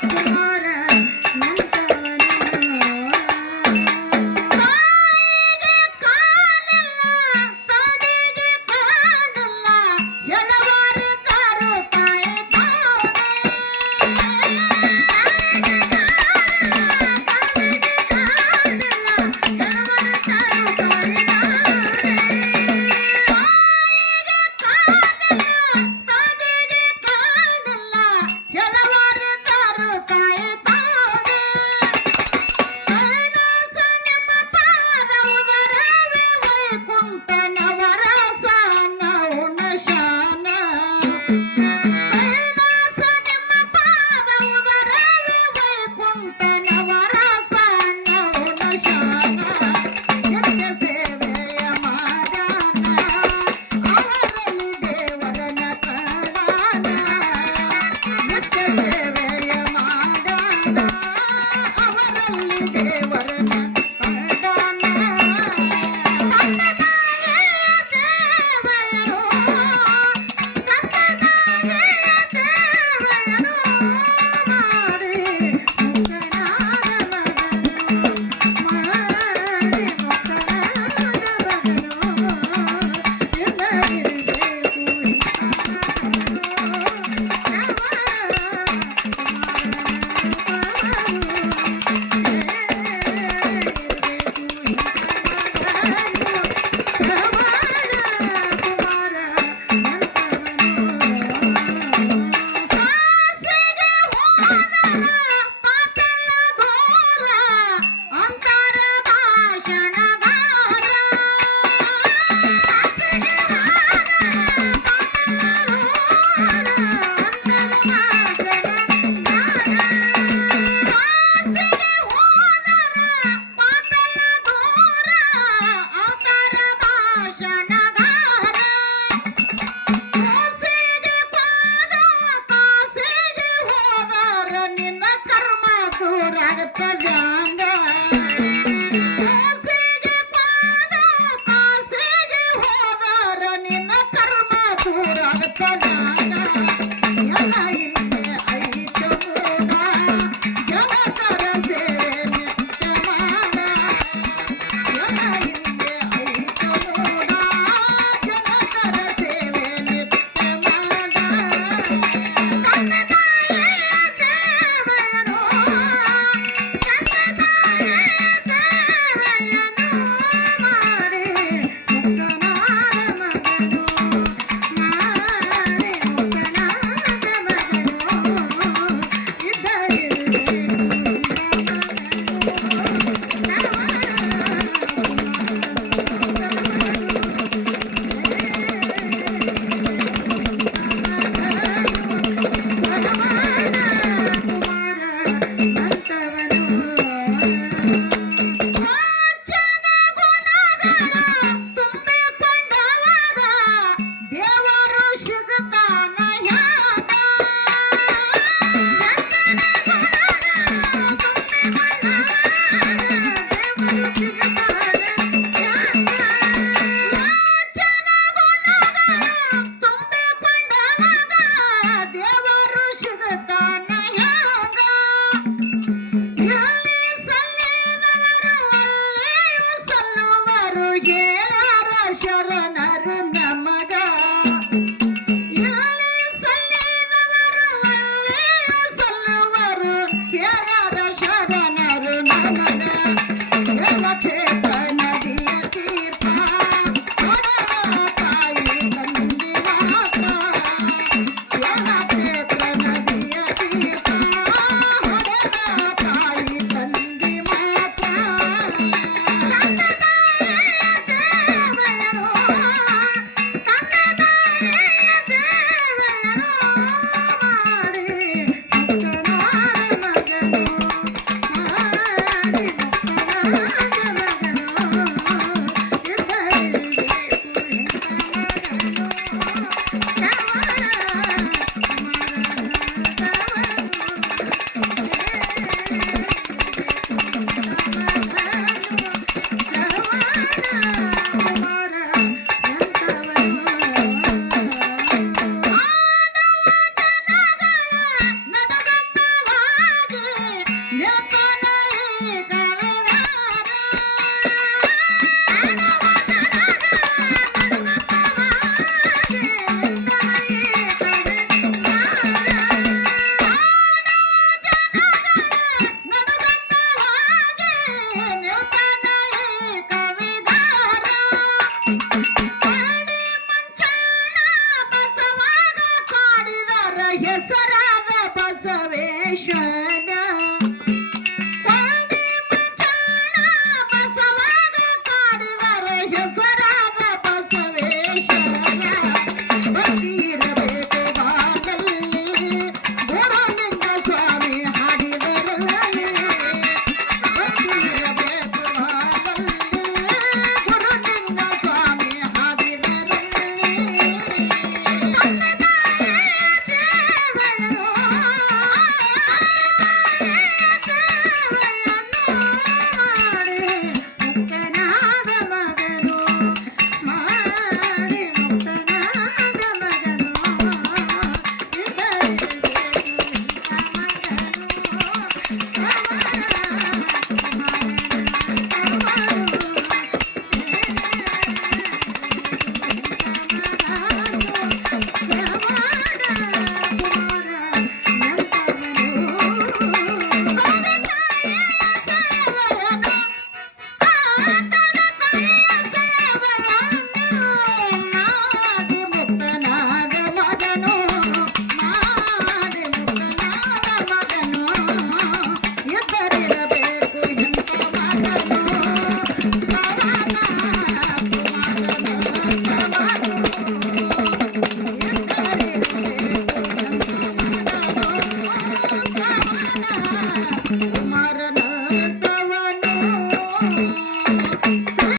Thank you. பேர